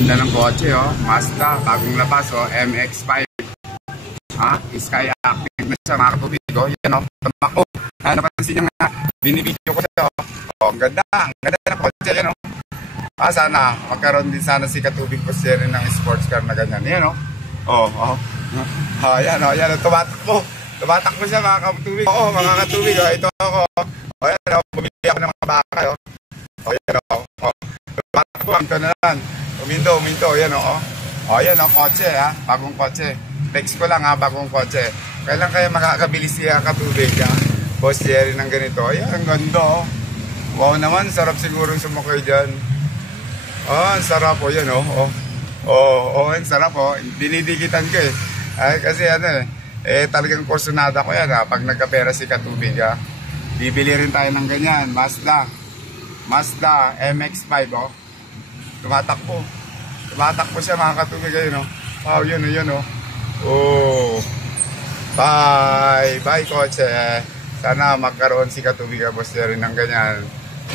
Ganda ng kotse, oh. Mazda, bagong labas, oh. MX-5. Sky Active na siya, mga katubig, oh. Yan, oh. Tumakbo. Napansin nyo nga, binibidyo ko siya, oh. Oh, ang ganda ng kotse, yan, oh. Sana, magkaroon din sana si Katubig Postieri ng sports car na ganyan. Yan, oh. Yan, oh. Yan, oh. Tumatakbo siya, mga katubig. Oo, mga katubig, oh. Ito ako, oh. Yan, oh. Bumili ako ng mga baka, oh. Oh, yan, oh. Tumatakbo, ito na lang. Uminto, yan, oh. Oh, yan, oh, kotse, ha. Bagong kotse. Text ko lang, ha, bagong kotse. Kailan kaya makakabilis siya Katubig, ha? Postieri ng ganito. Ayan, ang ganda, oh. Wow naman, sarap siguro sumakay dyan. Oh, ang sarap, oh, yan, oh. Ang sarap, oh. Dinidikitan ko, eh. Ay, kasi, talagang kursunada ko yan, ha. Pag nagkapera si Katubig, ha. Bibili rin tayo ng ganyan, Mazda MX-5, oh. Tumatakbo siya, mga Katubig, ayun, oh. Wow, yun, oh. Oh. Bye, kotse. Sana magkaroon si Katubig Postieri ng ganyan.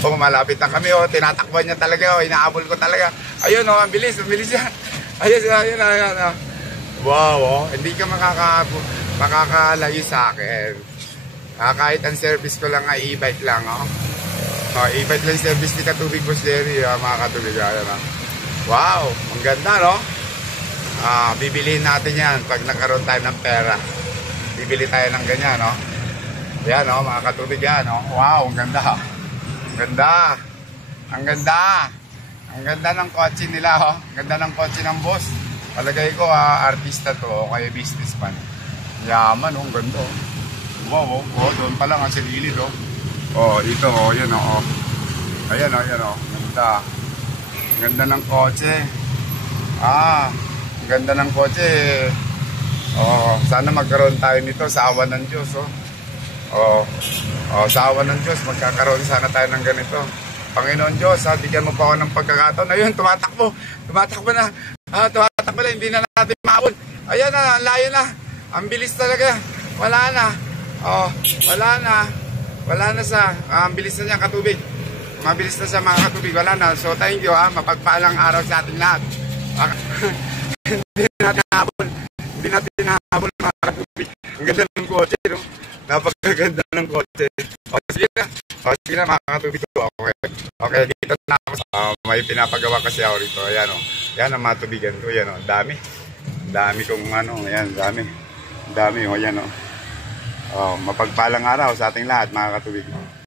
Oh, malapit na kami, oh. Tinatakbuhan niya talaga, oh. Inaabol ko talaga. Ayun, oh, ang bilis yan. Ayun. Wow, oh. Hindi ka makakalayo sa akin. Kahit ang service ko lang ay e-bike lang, oh. E-bike lang service ni Katubig Postieri, mga Katubig. Wow, ang ganda, no? Bibiliin natin yan pag nagkaroon tayo ng pera. Bibili tayo ng ganyan, no? Yan, no, mga Katubig, yan, no? Wow, ang ganda. Ang ganda ng kotse nila, oh. Ang ganda ng kotse ng boss. Palagay ko, artista to, o kaya businessman. Yaman, oh, ang ganda, oh. Wow, oh, doon pa lang ang sililid, oh. Oh, ito, oh, yan, oh. Ayan, oh. Ganda. Ganda ng kotse. Ang ganda ng kotse. Oh, sana magkaroon tayo nito sa awa ng Diyos, oh. Sa awa ng Diyos, magkakaroon sana tayo ng ganito. Panginoon Diyos, bigyan mo pa ako ng pagkakataon. Ayun, tumatakbo na. Tumatakbo na, hindi na natin maabot. Ayan na, ang layo na. Ang bilis talaga. Wala na ang bilis na niya, Katubig. Mabilis na siya, mga Katubig. Wala na. So, thank you, mapagpaalang araw sa ating lahat. Hindi natin nahabol, mga Katubig. Ang ganda ng kotse, no? Napakaganda ng kotse. Sige na, mga Katubig ko. Okay, dito na ako. May pinapagawa kasi ako rito. Ayan, oh. Yan ang matubigan ko. Yan, oh. Dami kong ayan, dami, oh. Yan, oh. Mapagpalang araw sa ating lahat, mga Katubig.